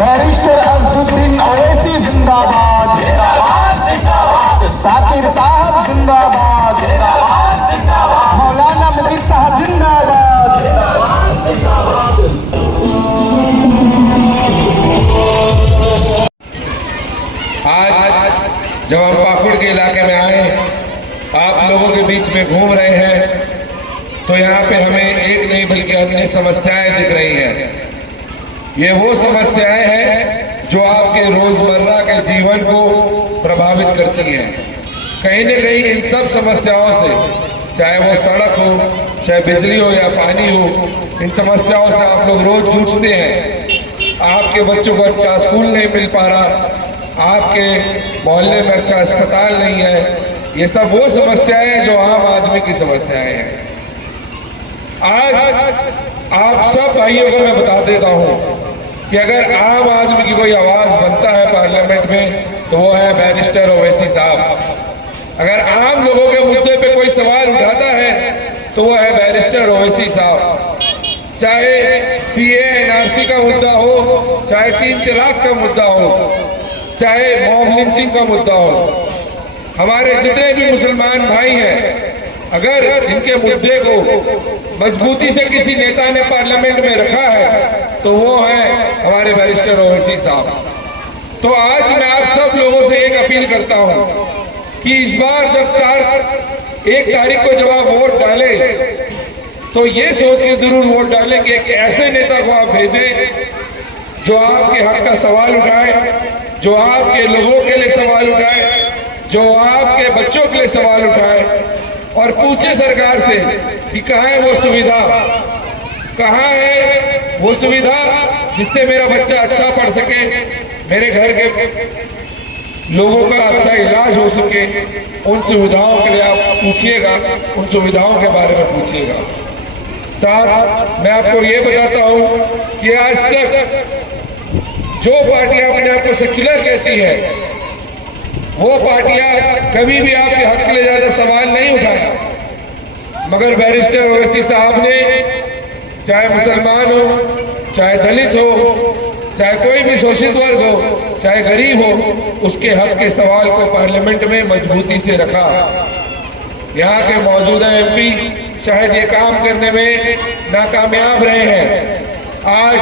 Barrister अज़्ज़ुद्दीन Owaisi जिंदाबाद, साकिर साहब जिंदाबाद, मौलाना मुजीब साहब जिंदाबाद। आज जब हम पाकुड़ के इलाके में आए, आप लोगों के बीच में घूम रहे हैं, तो यहाँ पे हमें एक नहीं बल्कि अन्य समस्याएं दिख रही हैं। ये वो समस्याएं हैं जो आपके रोजमर्रा के जीवन को प्रभावित करती हैं। कहीं न कहीं इन सब समस्याओं से, चाहे वो सड़क हो, चाहे बिजली हो या पानी हो, इन समस्याओं से आप लोग रोज जूझते हैं। आपके बच्चों को अच्छा स्कूल नहीं मिल पा रहा, आपके मोहल्ले में अच्छा अस्पताल नहीं है। ये सब वो समस्याएं हैं जो आम आदमी की समस्याएं हैं। आज आप सब भाइयों को मैं बता देता हूं कि अगर आम आदमी की कोई आवाज बनता है पार्लियामेंट में, तो वो है बैरिस्टर ओवैसी साहब। अगर आम लोगों के मुद्दे पे कोई सवाल उठाता है, तो वो है बैरिस्टर ओवैसी साहब। चाहे सीए एनआरसी का मुद्दा हो, चाहे 3 तलाक का मुद्दा हो, चाहे मॉब लिंचिंग का मुद्दा हो, हमारे जितने भी मुसलमान भाई हैं, अगर इनके मुद्दे को मजबूती से किसी नेता ने पार्लियामेंट में रखा है, तो वो है हमारे बैरिस्टर ओवैसी साहब। तो आज मैं आप सब लोगों से एक अपील करता हूं कि इस बार जब 1 तारीख को जब आप वोट डालें, तो ये सोच के जरूर वोट डालें कि एक ऐसे नेता को आप भेजें जो आपके हक का सवाल उठाए, जो आपके लोगों के लिए सवाल उठाए, जो आपके बच्चों के लिए सवाल उठाए, और पूछे सरकार से कि कहाँ है वो सुविधा, कहाँ है वो सुविधा जिससे मेरा बच्चा अच्छा पढ़ सके, मेरे घर के लोगों का अच्छा इलाज हो सके। उन सुविधाओं के लिए आप पूछिएगा, उन सुविधाओं के बारे में पूछिएगा। साथ मैं आपको ये बताता हूँ कि आज तक जो पार्टियां अपने आप को सेक्युलर कहती है, वो पार्टियां कभी भी आपके हक के लिए ज्यादा सवाल नहीं उठाया, मगर बैरिस्टर ओवैसी साहब ने, चाहे मुसलमान हो, चाहे दलित हो, चाहे कोई भी शोषित वर्ग हो, चाहे गरीब हो, उसके हक के सवाल को पार्लियामेंट में मजबूती से रखा। यहाँ के मौजूदा एमपी शायद ये काम करने में नाकामयाब रहे हैं। आज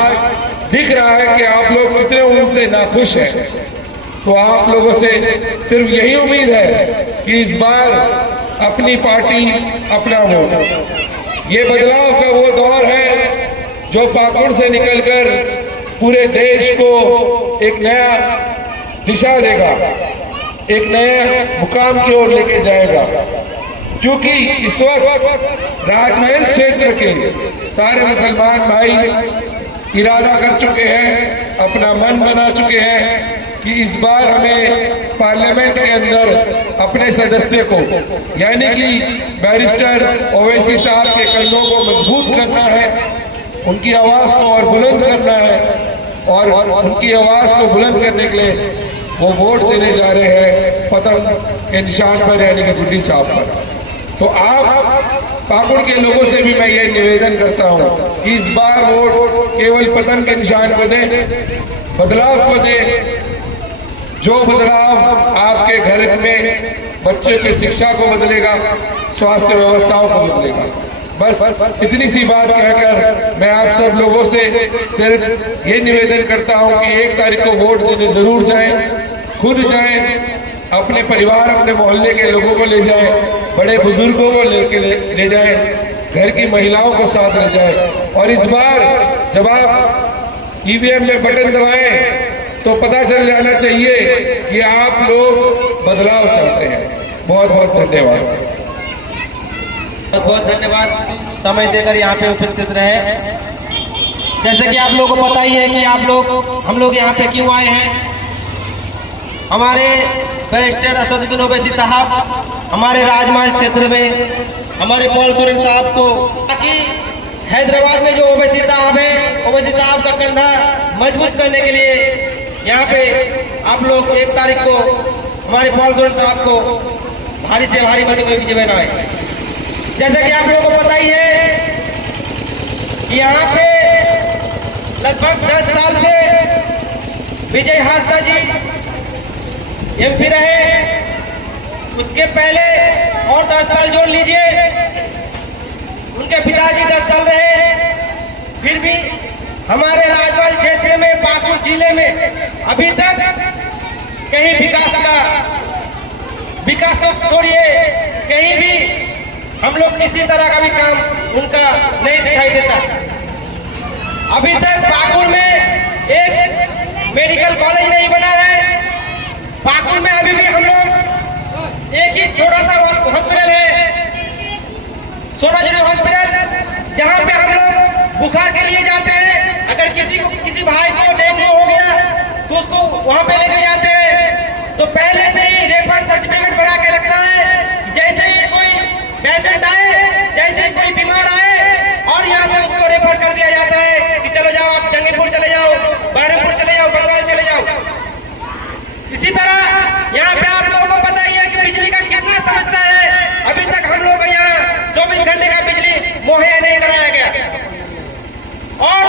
दिख रहा है कि आप लोग कितने उनसे नाखुश हैं। तो आप लोगों से सिर्फ यही उम्मीद है कि इस बार अपनी पार्टी, अपना वोट, ये बदलाव का वो दौर है जो पाकुड़ से निकलकर पूरे देश को एक नया दिशा देगा, एक नया मुकाम की ओर लेके जाएगा। क्योंकि इस वक्त राजमहल क्षेत्र के सारे मुसलमान भाई इरादा कर चुके हैं, अपना मन बना चुके हैं कि इस बार हमें पार्लियामेंट के अंदर अपने सदस्य को, यानी कि बैरिस्टर ओवैसी साहब के कंधों को मजबूत करना है, उनकी आवाज को और बुलंद करना है, और उनकी आवाज को बुलंद करने के लिए वो वोट देने जा रहे हैं पतंग के निशान पर, यानी कि गुड्डी साहब पर। तो आप पाकुड़ के लोगों से भी मैं ये निवेदन करता हूँ कि इस बार वोट केवल पतंग के निशान को दें, बदलाव को दें, जो बदलाव आपके घर में बच्चों की शिक्षा को बदलेगा, स्वास्थ्य व्यवस्थाओं को बदलेगा। बस इतनी सी बात कहकर मैं आप सब लोगों से सिर्फ ये निवेदन करता हूं कि 1 तारीख को वोट देने जरूर जाएं, खुद जाएं, अपने परिवार, अपने मोहल्ले के लोगों को ले जाएं, बड़े बुजुर्गों को ले जाएं, घर की महिलाओं को साथ ले जाएं। और इस बार जब आप ईवीएम में बटन दबाएं, तो पता चल जाना चाहिए कि आप लोग बदलाव चाहते हैं। बहुत बहुत धन्यवाद। बहुत बहुत धन्यवाद समय देकर यहाँ पे उपस्थित रहे। जैसे कि आप लोगों को पता ही है कि हम लोग यहाँ पे क्यों आए हैं। हमारे बैरिस्टर असदुद्दीन ओवैसी साहब हमारे राजमहल क्षेत्र में हमारे पॉल सोरेन साहब को, ताकि हैदराबाद में जो ओवैसी साहब हैं, ओवैसी साहब का कंधा मजबूत करने के लिए यहाँ पे आप लोग 1 तारीख को हमारे पॉल सोरेन साहब को भारी से भारी मतों में विजय बनाए। जैसे कि आप लोगों को पता ही है कि यहाँ पे लगभग 10 साल से विजय हांसदा जी एमपी रहे। उसके पहले और 10 साल जोड़ लीजिए, उनके पिताजी 10 साल रहे। फिर भी हमारे राजवाल क्षेत्र में, पाकुड़ जिले में अभी तक कहीं विकास तो छोड़िए, कहीं भी हम लोग किसी तरह का भी काम उनका नहीं दिखाई देता। अभी तक पाकुड़ में एक मेडिकल कॉलेज नहीं बना है। पाकुड़ में अभी भी हम लोग एक ही छोटा सा हॉस्पिटल है, सोनाजुरी हॉस्पिटल, जहां पे हम लोग बुखार के लिए जाते हैं। अगर किसी भाई को डेंगू हो गया तो उसको वहां पे लेके जाते हैं, तो पहले से ही रेफर सर्टिफिकेट बना के रखता है। जैसे ही कोई पेशेंट आए, जैसे ही कोई बीमार आए, और यहाँ से उसको रेफर कर दिया जाता है कि चलो जाओ, आप जंगीपुर चले जाओ, बहरमपुर चले जाओ, बंगाल चले जाओ। इसी तरह यहाँ पे आप लोगों को पता ही है कि बिजली का कितना समस्या है। अभी तक हम लोग यहाँ 24 घंटे का बिजली मुहैया नहीं कराया गया। और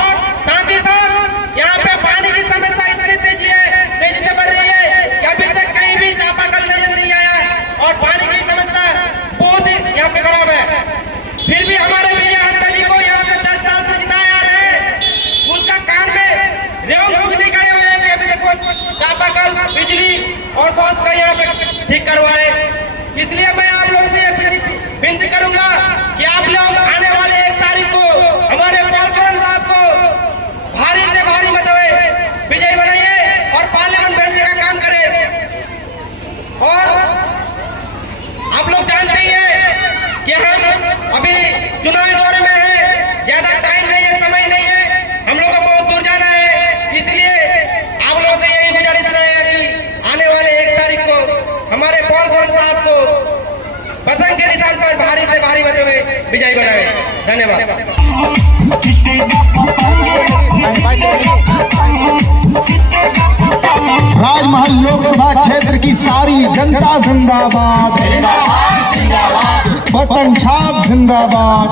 साथ ही साथ यहाँ पे पानी की समस्या इतनी तेजी से बढ़ रही है कि अभी तक कहीं भी चापाकल नजर नहीं आया, और पानी की समस्या बहुत ही यहाँ पे खराब है। फिर भी हमारे विजय हांसदा जी को यहाँ से 10 साल से जिताया है, उसका कान में रेवंग नहीं खड़े हुए हैं कि अभी तक कुछ चापाकल, बिजली और स्वास्थ्य का यहाँ पे ठीक करवाए। इसलिए मैं आप लोग से विनती करूंगा कि आप लोग आने वाले 1 तारीख को हमारे पॉल सोरेन साहब को भारी से भारी मतों विजयी बनाइए और पार्लियामेंट भेजने का काम करें। और आप लोग जानते ही हैं कि हम अभी चुनावी दौरे में हैं, ज्यादा टाइम नहीं है, समय नहीं है, हम लोग को बहुत दूर जाना है। इसलिए आप लोगों से यही गुजारिश रहेगा कि आने वाले 1 तारीख को हमारे पॉल सोरेन साहब को पतंग के निशान पर भारी से भारी मतों में विजयी बनाए। धन्यवाद। राजमहल लोकसभा क्षेत्र की सारी जनता जिंदाबाद, बटन छाप जिंदाबाद,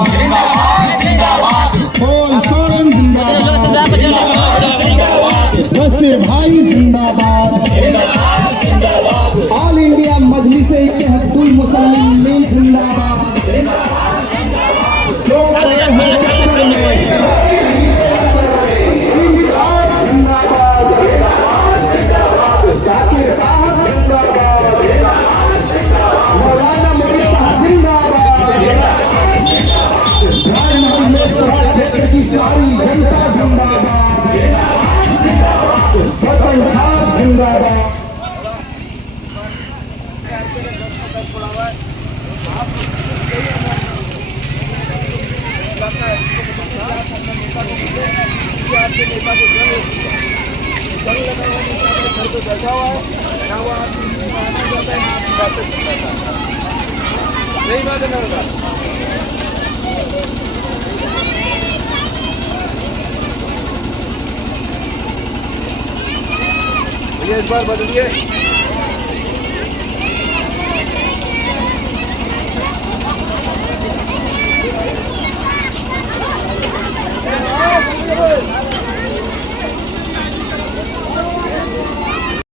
पॉल सोरेन जिंदाबाद, नसीर भाई जिंदाबाद, ऑल इंडिया मजलिस-ए-इत्तेहादुल मुसल्लिमीन जिंदाबाद। आपके नेता को जंग लगा हुआ नेता अपने घर पे बैठा हुआ है, ना वो आदमी माना जाता है, ना आपकी बातें सुनना चाहता है। यही बात है ना होगा। भैया इस बार बदलिए।